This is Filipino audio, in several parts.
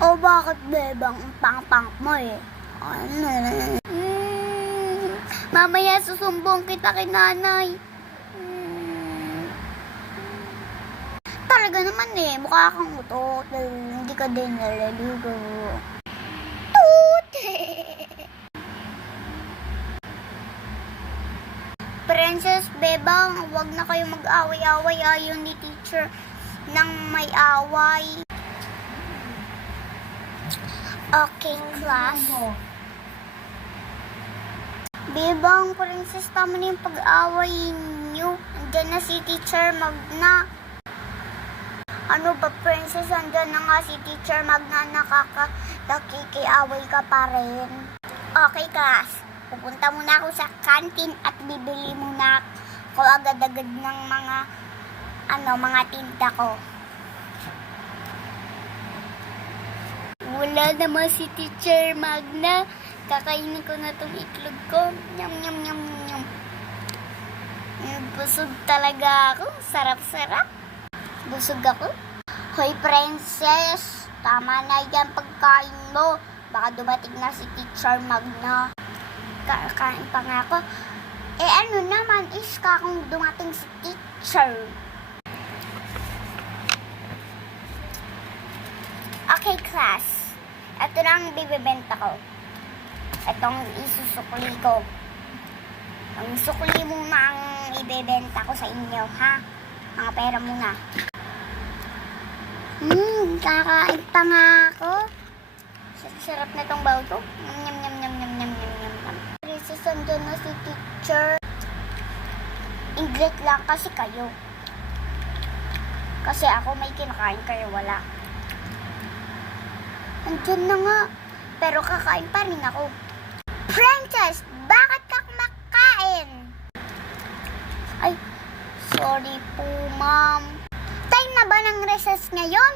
O bakit bebang ang pang-pang mo eh? Ano? Mamaya susumbong kita kay nanay. Talaga naman eh, mukha kang utot. Hindi ka din nalaligo. Toot! Princess, bebang, wag na kayo mag-away-away. Ayaw ni teacher nang may away. Okay, class. Bebang, princess, tama na yung pag-away niyo. Andyan na si teacher Magna. Ano ba, princess? Andyan na nga si teacher Magna. Nakikiaway ka pa rin. Okay, class. Pupunta muna ako sa canteen at bibili muna ako agad-agad ng mga tinda ko. Wala naman si teacher Magna. Kakainin ko na tong itlog ko. Nyam, nyam, nyam, nyam. Busog talaga ako. Sarap-sarap. Busog ako. Hoy, princess. Tama na yan pagkain mo. Baka dumating na si teacher Magna. Kakain pa nga ako. Eh ano naman is kung dumating si teacher. Okay, class. Ito na ang bibibenta ko. Itong isusukli ko. Ang sukli muna ang ibebenta ko sa inyo, ha? Mga pera muna. Kakain pa nga ako. Sarap na tong baw to. Nyam, nyam, nyam, nyam, nyam, nyam, nyam, nyam. Princess, andyan na si teacher. Ingrid lang kasi kayo. Kasi ako may kinakain kayo, wala. Andyan na nga. Pero kakain pa rin ako. Princess, bakit ka kumakain? Ay, sorry po, ma'am. Time na ba ng recess ngayon?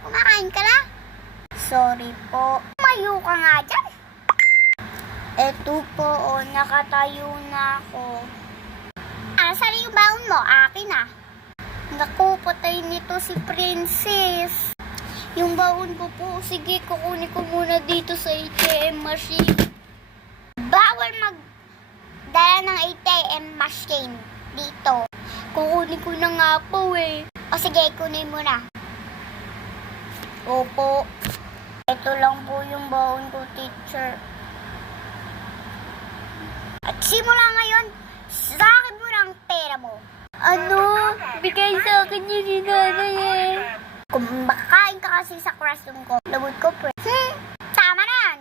Kumakain ka na? Sorry po. Tumayo ka nga dyan. Eto po, nakatayo na ako. Saan yung baon mo? Akin na. Naku, patay nito si Princess. Yung baon ko po, sige, kukunin ko muna dito sa ATM machine. Bawal magdala ng ATM machine dito. Kukunin ko na nga po eh. O sige, kunin mo na. Opo. Ito lang po yung baon ko, teacher. At simula ngayon, sa akin mo na ang pera mo. Ano? Bigay sa akin yun ni nanay eh. Kung makakain ka kasi sa classroom ko, labot ko,